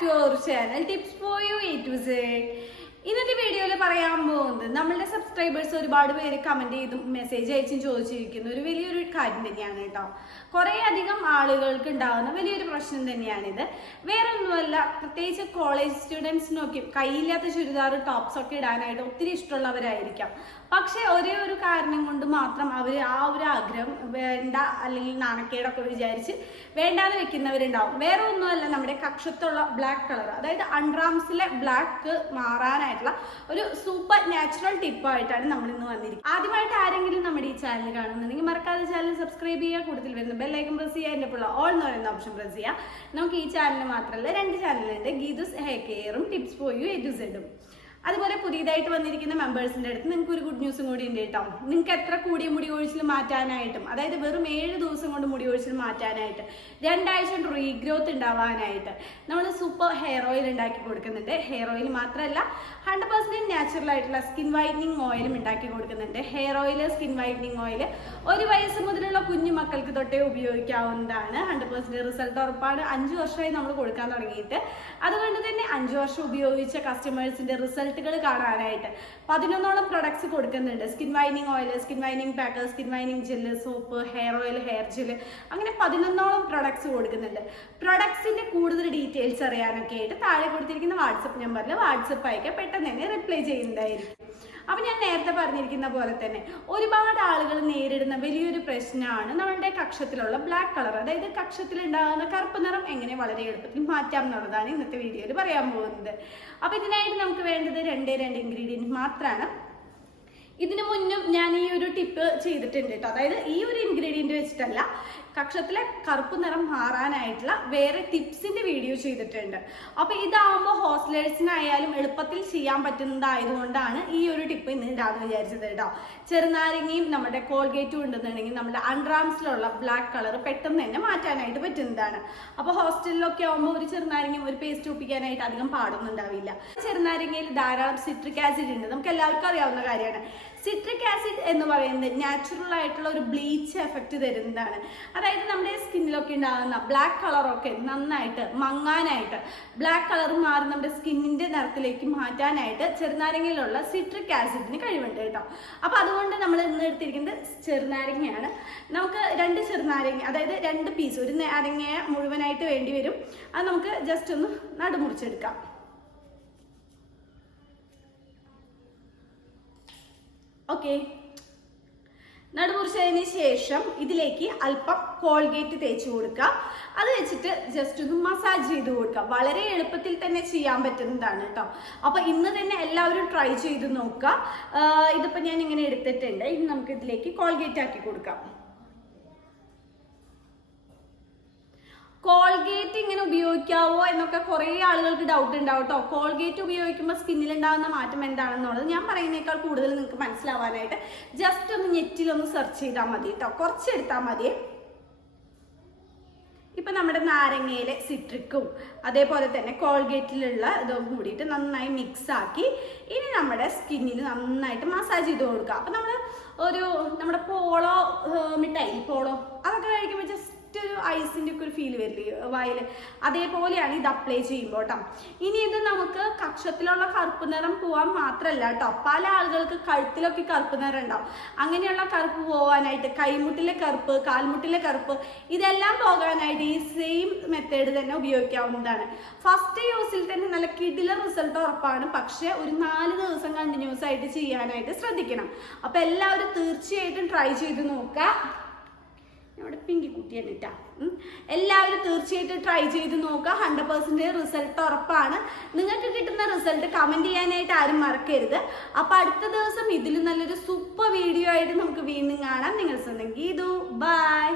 To our channel tips for you A to Z ഇന്നത്തെ വീഡിയോയിൽ പറയാൻ പോകുന്നത് നമ്മളുടെ സബ്സ്ക്രൈബേഴ്സ് ഒരുപാട് പേര് കമന്റ് ചെയ്തും മെസ്സേജ് അയച്ചും ചോദിച്ചിരിക്കുന്ന. ഒരു വലിയൊരു കാര്യം തന്നെയാണ് കേട്ടോ. കുറേ അധികം ആളുകൾക്ക് ഉണ്ടാകുന്ന വലിയൊരു പ്രശ്നം തന്നെയാണിത്. വേറെ ഒന്നുമല്ല പ്രത്യേകിച്ച് കോളേജ് സ്റ്റുഡൻസിനൊക്കെ കയ്യില്ലാത്ത ചുരിദാർ ടോപ്സ് ഒക്കെ ഇടാനായിട്ട് ഒത്തിരി ഇഷ്ടമുള്ളവരായിരിക്കാം. പക്ഷെ ഒരേ ഒരു കാരണം കൊണ്ട് മാത്രം അവർ ആ ഒരു ആഗ്രഹം വേണ്ട അല്ലെങ്കിൽ നാണക്കേടൊക്കെ വിചാരിച്ച് വേണ്ടാന്ന് വെക്കുന്നവരുണ്ടാവും. വേറെ ഒന്നുമല്ല നമ്മുടെ കക്ഷത്തുള്ള ബ്ലാക്ക് കളർ അതായത് അൺറാംസിലെ ബ്ലാക്ക് മാറാനായിട്ടുള്ള ഒരു സൂപ്പർ നാച്ചുറൽ ടിപ്പായിട്ടാണ് നമ്മൾ ഇന്ന് വന്നിരിക്കുന്നത്. ആദ്യമായിട്ട് ആരെങ്കിലും നമ്മുടെ ഈ ചാനൽ കാണുന്നുണ്ടെങ്കിൽ മറക്കാതെ ചാനൽ സബ്സ്ക്രൈബ് ചെയ്യുക കൂടുതൽ വരുന്ന ബെല്ലൈക്കൻ പ്രസ് ചെയ്യുക എന്റെ പിള്ള ഓൾ എന്ന് പറയുന്ന ഓപ്ഷൻ പ്രസ് ചെയ്യുക. നമുക്ക് ഈ ചാനൽ മാത്രമല്ല രണ്ട് ചാനലുണ്ട് Geethu's hair കെയറും tips for you A to സെഡും അതുപോലെ പുതിയതായിട്ട് വന്നിരിക്കുന്ന മെമ്പേഴ്സിന്റെ അടുത്ത് നിങ്ങൾക്ക് ഒരു ഗുഡ് ന്യൂസും കൂടി ഉണ്ട് കേട്ടോ. നിങ്ങൾക്ക് എത്ര കൂടിയ മുടി ഒഴിച്ചിൽ മാറ്റാനായിട്ടും അതായത് വെറും ഏഴ് ദിവസം കൊണ്ട് മുടി ഒഴിച്ചിൽ മാറ്റാനായിട്ട് രണ്ടാഴ്ച കൊണ്ട് റീഗ്രോത്ത് ഉണ്ടാവാനായിട്ട് നമ്മൾ സൂപ്പർ ഹെയർ ഓയിൽ ഉണ്ടാക്കി കൊടുക്കുന്നുണ്ട്. ഹെയർ ഓയിൽ മാത്രമല്ല ഹൺഡ്രഡ് പെർസെന്റ് നാച്ചുറൽ ആയിട്ടുള്ള സ്കിൻ വൈറ്റനിങ് ഓയിലും ഉണ്ടാക്കി കൊടുക്കുന്നുണ്ട്. Hair oil skin whitening oil ഒരു വയസ്സ് മുതലുള്ള കുഞ്ഞു മക്കൾക്ക് തൊട്ടേ ഉപയോഗിക്കാവുന്നതാണ്. ഹൺഡ്രഡ് പെർസെന്റ് റിസൾട്ട് ഉറപ്പാണ്. അഞ്ച് വർഷമായി നമ്മൾ കൊടുക്കാൻ തുടങ്ങിയിട്ട്. അതുകൊണ്ട് തന്നെ അഞ്ച് വർഷം ഉപയോഗിച്ച കസ്റ്റമേഴ്സിന്റെ റിസൾട്ടുകൾ കാണാനായിട്ട്. പതിനൊന്നോളം പ്രൊഡക്ട്സ് കൊടുക്കുന്നുണ്ട്. Skin വൈനിങ് oil skin വൈനിങ് pack skin വൈനിങ് gel soap hair oil hair gel അങ്ങനെ പതിനൊന്നോളം പ്രൊഡക്ട്സ് കൊടുക്കുന്നുണ്ട്. പ്രൊഡക്ട്സിന്റെ കൂടുതൽ ഡീറ്റെയിൽസ് അറിയാനൊക്കെ ആയിട്ട് താഴെ കൊടുത്തിരിക്കുന്ന വാട്സപ്പ് നമ്പറിൽ വാട്സപ്പ് അയക്കുക പെട്ടെന്ന് തന്നെ റിപ്ലൈ ചെയ്യുന്നതായിരിക്കും. അപ്പൊ ഞാൻ നേരത്തെ പറഞ്ഞിരിക്കുന്ന പോലെ തന്നെ ഒരുപാട് ആളുകൾ നേരിടുന്ന വലിയൊരു പ്രശ്നമാണ് നമ്മളുടെ കക്ഷത്തിലുള്ള ബ്ലാക്ക് കളർ അതായത് കക്ഷത്തിൽ ഉണ്ടാകുന്ന കറുപ്പ് നിറം എങ്ങനെ വളരെ എളുപ്പത്തിൽ മാറ്റാം എന്നുള്ളതാണ് ഇന്നത്തെ വീഡിയോയിൽ പറയാൻ പോകുന്നത്. അപ്പൊ ഇതിനായിട്ട് നമുക്ക് വേണ്ടത് രണ്ടേ രണ്ട് ഇൻഗ്രീഡിയന്റ് മാത്രമാണ് ഇതിനു മുന്നും ഞാൻ ഈ ഒരു ടിപ്പ് ചെയ്തിട്ടുണ്ട് കേട്ടോ അതായത് ഈ ഒരു ഇൻഗ്രീഡിയന്റ് വെച്ചിട്ടല്ല കക്ഷത്തിലെ കറുപ്പ് നിറം മാറാനായിട്ടുള്ള വേറെ ടിപ്സിന്റെ വീഡിയോ ചെയ്തിട്ടുണ്ട്. അപ്പൊ ഇതാവുമ്പോൾ ഹോസ്റ്റലേഴ്സിനായാലും എളുപ്പത്തിൽ ചെയ്യാൻ പറ്റുന്നതായതുകൊണ്ടാണ് ഈ ഒരു ടിപ്പ് ഇന്ന് ഇടാന്ന് വിചാരിച്ചത് കേട്ടോ ചെറുനാരങ്ങയും നമ്മുടെ കോൾഗേറ്റും ഉണ്ടെന്നുണ്ടെങ്കിൽ നമ്മുടെ അൺറാംസിലുള്ള ബ്ലാക്ക് കളർ പെട്ടെന്ന് തന്നെ മാറ്റാനായിട്ട് പറ്റുന്നതാണ്. അപ്പൊ ഹോസ്റ്റലിലൊക്കെ ആവുമ്പോൾ ഒരു ചെറുനാരങ്ങയും ഒരു പേസ്റ്റ് ഒപ്പിക്കാനായിട്ട് അധികം പാടൊന്നും ഉണ്ടാവില്ല. ചെറുനാരങ്ങയിൽ ധാരാളം സിട്രിക് ആസിഡ് ഉണ്ട്. നമുക്ക് എല്ലാവർക്കും അറിയാവുന്ന കാര്യമാണ്. സിട്രിക് ആസിഡ് എന്ന് പറയുന്നത് നാച്ചുറൽ ആയിട്ടുള്ള ഒരു ബ്ലീച്ച് എഫക്റ്റ് തരുന്നതാണ്. അതായത് നമ്മുടെ സ്കിന്നിലൊക്കെ ഉണ്ടാകുന്ന ബ്ലാക്ക് കളറൊക്കെ നന്നായിട്ട് മങ്ങാനായിട്ട് ബ്ലാക്ക് കളർ മാറി നമ്മുടെ സ്കിന്നിന്റെ നിറത്തിലേക്ക് മാറ്റാനായിട്ട് ചെറുനാരങ്ങയിലുള്ള സിട്രിക് ആസിഡിന് കഴിവുണ്ട് കേട്ടോ. അപ്പൊ അതുകൊണ്ട് നമ്മൾ ഇന്ന് എടുത്തിരിക്കുന്നത് ചെറുനാരങ്ങയാണ്. നമുക്ക് രണ്ട് ചെറുനാരങ്ങ അതായത് രണ്ട് പീസ് ഒരു നാരങ്ങയെ മുഴുവനായിട്ട് വേണ്ടി വരും. അത് നമുക്ക് ജസ്റ്റ് ഒന്ന് നടുമുറിച്ചെടുക്കാം. ഓക്കെ നടുമുറിച്ചതിന് ശേഷം ഇതിലേക്ക് അല്പം കോൾഗേറ്റ് തേച്ച് കൊടുക്കുക. അത് വെച്ചിട്ട് ജസ്റ്റ് ഒന്ന് മസാജ് ചെയ്ത് കൊടുക്കുക. വളരെ എളുപ്പത്തിൽ തന്നെ ചെയ്യാൻ പറ്റുന്നതാണ് കേട്ടോ അപ്പൊ ഇന്ന് തന്നെ എല്ലാവരും ട്രൈ ചെയ്ത് നോക്കുക. ഇതിപ്പോ ഞാൻ ഇങ്ങനെ എടുത്തിട്ടുണ്ട്. ഇനി നമുക്ക് ഇതിലേക്ക് കോൾഗേറ്റ് ആക്കി കൊടുക്കാം. ഇങ്ങനെ ഉപയോഗിക്കാവോ എന്നൊക്കെ കുറേ ആളുകൾക്ക് ഡൗട്ട് ഉണ്ടാവും കേട്ടോ കോൾഗേറ്റ് ഉപയോഗിക്കുമ്പോൾ സ്കിന്നിൽ ഉണ്ടാകുന്ന മാറ്റം എന്താണെന്നുള്ളത് ഞാൻ പറയുന്നേക്കാൾ കൂടുതൽ നിങ്ങൾക്ക് മനസ്സിലാവാനായിട്ട് ജസ്റ്റ് ഒന്ന് നെറ്റിൽ ഒന്ന് സെർച്ച് ചെയ്താൽ മതി കേട്ടോ കുറച്ച് എടുത്താൽ മതി. ഇപ്പൊ നമ്മുടെ നാരങ്ങയിലെ സിട്രിക്കും അതേപോലെ തന്നെ കോൾഗേറ്റിലുള്ള ഇതും കൂടിയിട്ട് നന്നായി മിക്സ് ആക്കി ഇനി നമ്മുടെ സ്കിന്നിൽ നന്നായിട്ട് മസാജ് ചെയ്ത് കൊടുക്കുക അപ്പൊ നമ്മൾ ഒരു നമ്മുടെ പോളോ മിഠായി പോളോ അതൊക്കെ കഴിക്കുമ്പോൾ ജസ്റ്റ് ഒരു ഐസിന്റെ ഒക്കെ ഒരു ഫീൽ വരില്ലേ വായിൽ അതേപോലെയാണ് ഇത് അപ്ലൈ ചെയ്യുമ്പോൾ കേട്ടോ ഇനി ഇത് നമുക്ക് കക്ഷത്തിലുള്ള കറുപ്പ് നിറം പോവാൻ മാത്രമല്ല കേട്ടോ പല ആളുകൾക്ക് കഴുത്തിലൊക്കെ കറുപ്പ് നിറം ഉണ്ടാവും. അങ്ങനെയുള്ള കറുപ്പ് പോകാനായിട്ട് കൈമുട്ടിലെ കറുപ്പ് കാൽമുട്ടിലെ കറുപ്പ് ഇതെല്ലാം പോകാനായിട്ട് ഈ സെയിം മെത്തേഡ് തന്നെ ഉപയോഗിക്കാവുന്നതാണ്. ഫസ്റ്റ് യൂസിൽ തന്നെ നല്ല കിടില റിസൾട്ട് ഉറപ്പാണ്. പക്ഷേ ഒരു നാല് ദിവസം കണ്ടിന്യൂസ് ആയിട്ട് ചെയ്യാനായിട്ട് ശ്രദ്ധിക്കണം. അപ്പം എല്ലാവരും തീർച്ചയായിട്ടും ട്രൈ ചെയ്ത് നോക്കുക. നമ്മുടെ പിങ്കി കുട്ടിയാണ് കേട്ടോ എല്ലാവരും തീർച്ചയായിട്ടും ട്രൈ ചെയ്ത് നോക്കുക. ഹൺഡ്രഡ് പെർസെന്റേജ് റിസൾട്ട് ഉറപ്പാണ്. നിങ്ങൾക്ക് കിട്ടുന്ന റിസൾട്ട് കമന്റ് ചെയ്യാനായിട്ട് ആരും മറക്കരുത്. അപ്പോൾ അടുത്ത ദിവസം ഇതിലും നല്ലൊരു സൂപ്പർ വീഡിയോ ആയിട്ട് നമുക്ക് വീണ്ടും കാണാം. നിങ്ങൾ സ്വന്തം ഗീതു ബൈ